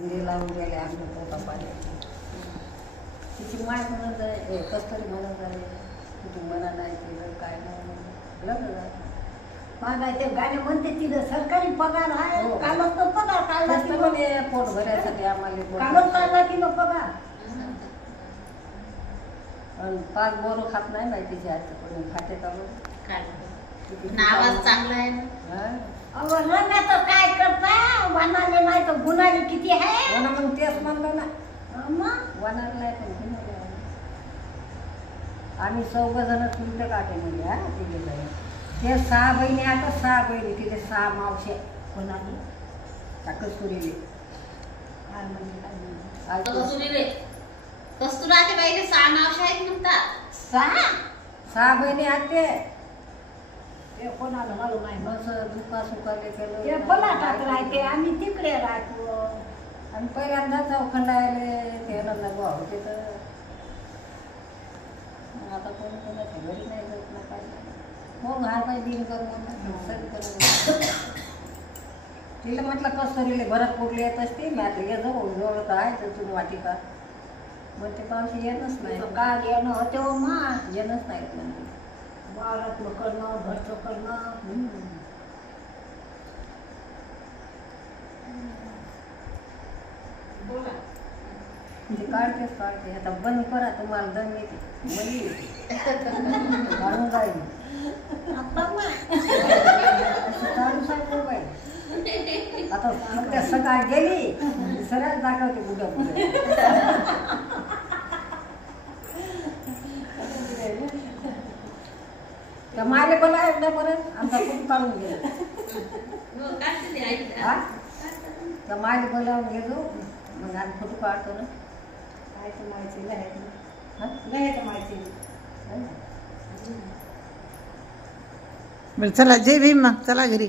लावून गेले आमच्या पोटा पाण्याची. तिची माय म्हणत आहे कस तरी म्हणत आहे की तू मना नाही केलं काय नाही लग्न झालं. माझा ते गाणे म्हणते तिथं सरकारी पगार आहे. कालच तो पगार काढला की म्हणे पोट भरायसाठी आम्हाला कालच काढला की पगार. आणि 5 बोरं खात नाही माहिती तिच्या हातचं पण खाते का नावाज चांगला आहे ना. अहो रम्याचं काय करता वनाले नाही तर गुन्हाले किती आहे. मग तेच म्हणलं ना मग वनार नाही पण गुन्हाले आम्ही 14 जण तुमच्या काठेमध्ये हा तिथे जाईल. ते 6 बहिणी आता 6 बहिणी तिथे 6 मावशे कोणाली कस्तुरीले काय म्हणजे काय म्हणजे आज कस्तुरी कस्तुराचे बाई 6 नाव आहेत म्हणतात. 6 बहिणी आहेत ते कोणाला मालूम नाही. बस दुखा सुखाले केलं ते पलाटात राहते आम्ही तिकडे राहतो. आणि पहिल्यांदा चौखंडायले ते नंदा भाऊ होते तर आता कोण कोणाच्या घरी नाही जात ना काय नाही. मग हा पाय दिन करून तिला म्हटलं कस्तुरीले भरत पुरली येत असते मी आता ये जाऊ जवळ आहे तर तुम्ही वाटिका मग ते पावशी येणंच नाही. काल येणं होते हो मा येणंच नाही म्हणजे वावरातलं करणं घरचं करणं. बोला म्हणजे काढते आता बंद करा तुम्हाला दम येते काढून जाईल काढून सांगू पाहिजे. आता फक्त सकाळ गेली सरळ दाखवते कुठं त्या माले बोला एकदा परत आमचा कुठं काढून गेला हा त्या माले बोलावून घेतो मग आम्ही फोटो काढतो ना. काय तर माहिती नाही तर माहिती बरं चला जय भीम मग चला घरी.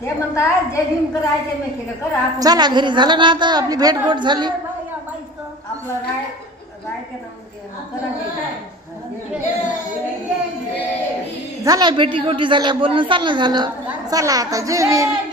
ते म्हणतात जय भीम करायचे मी केलं करा चला घरी. झालं ना आता आपली भेट गोट झाली. आपलं रायचं झाल्या भेटी गोटी झाल्या बोलणं चालणं झालं. चला आता जय भीम.